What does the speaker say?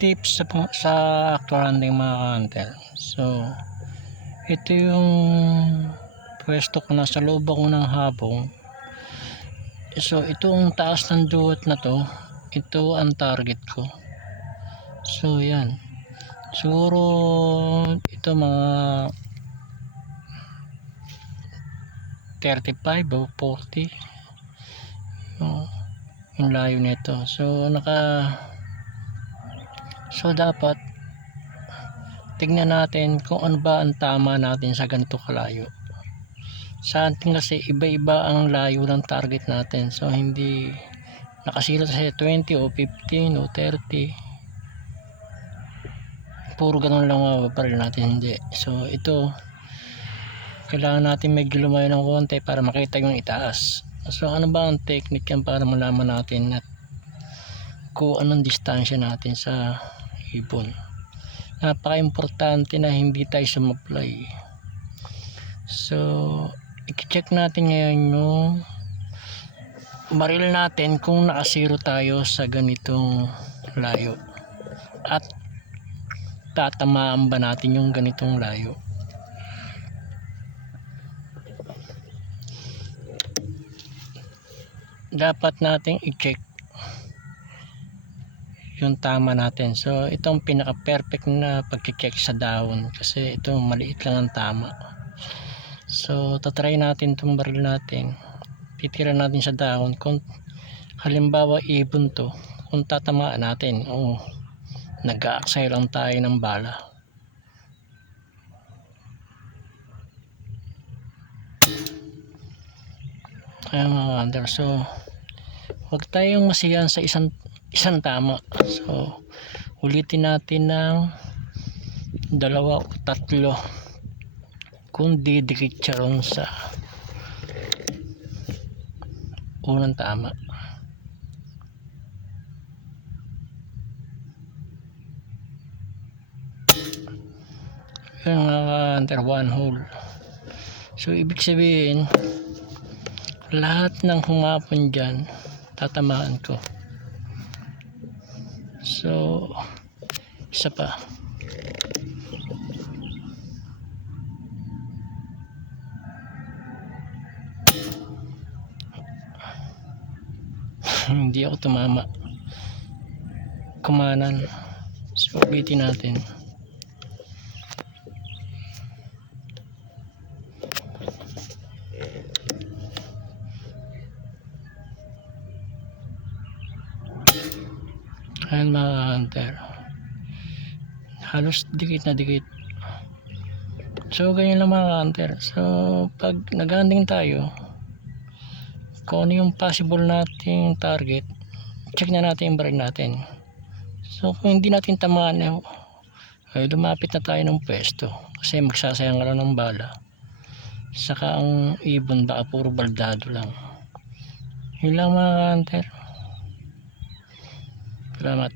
tips sa actual hunting mga hunter. So ito yung pwesto ko, nasa loob ako ng habong. So itong taas ng duwat na to, ito ang target ko. So yan, siguro ito mga 35 o 40 yung layo nito. So dapat tignan natin kung ano ba ang tama natin sa ganito kalayo. Sa hunting kasi iba-iba ang layo ng target natin. So hindi nakasira sa 20 o 15 o 30 puro ganun lang mapaparil natin, hindi. So ito kailangan natin medyo lumayo ng konti para makita yung itaas. So ano ba ang technique yan para malaman natin at kung anong distansya natin sa ibon. Napaka-importante na hindi tayo sumaplay. So i-check natin ngayon yung baril natin kung nakasiro tayo sa ganitong layo at tatamaan ba natin yung ganitong layo. Dapat nating i-check yung tama natin. So itong pinaka perfect na pag-check sa dahon kasi ito maliit lang ang tama. So tatry natin itong baril natin, titira natin sa dahon. Kung halimbawa ibon to, kung tatamaan natin, nag-aaksay lang tayo ng bala. Ayan mga hunter, so huwag tayong masiyahan sa isang tama. So ulitin natin ng 2 o 3 kung didikit siya ron sa unang tama. Yung hunter, 1 hole. So ibig sabihin lahat ng humapon dyan tatamaan ko. So isa pa, hindi ako tumama, kumanan. So ulitin natin. Ayan mga hunter, halos dikit na dikit. So ganyan lang mga hunter. So pag nag-hunting tayo, kung ano yung possible nating target, check na natin yung baril natin. So kung hindi natin tamaan, ay lumapit na tayo ng pwesto kasi magsasayang ka lang ng bala. Saka ang ibon baka puro baldado lang. Yun lang mga hunter. Salamat.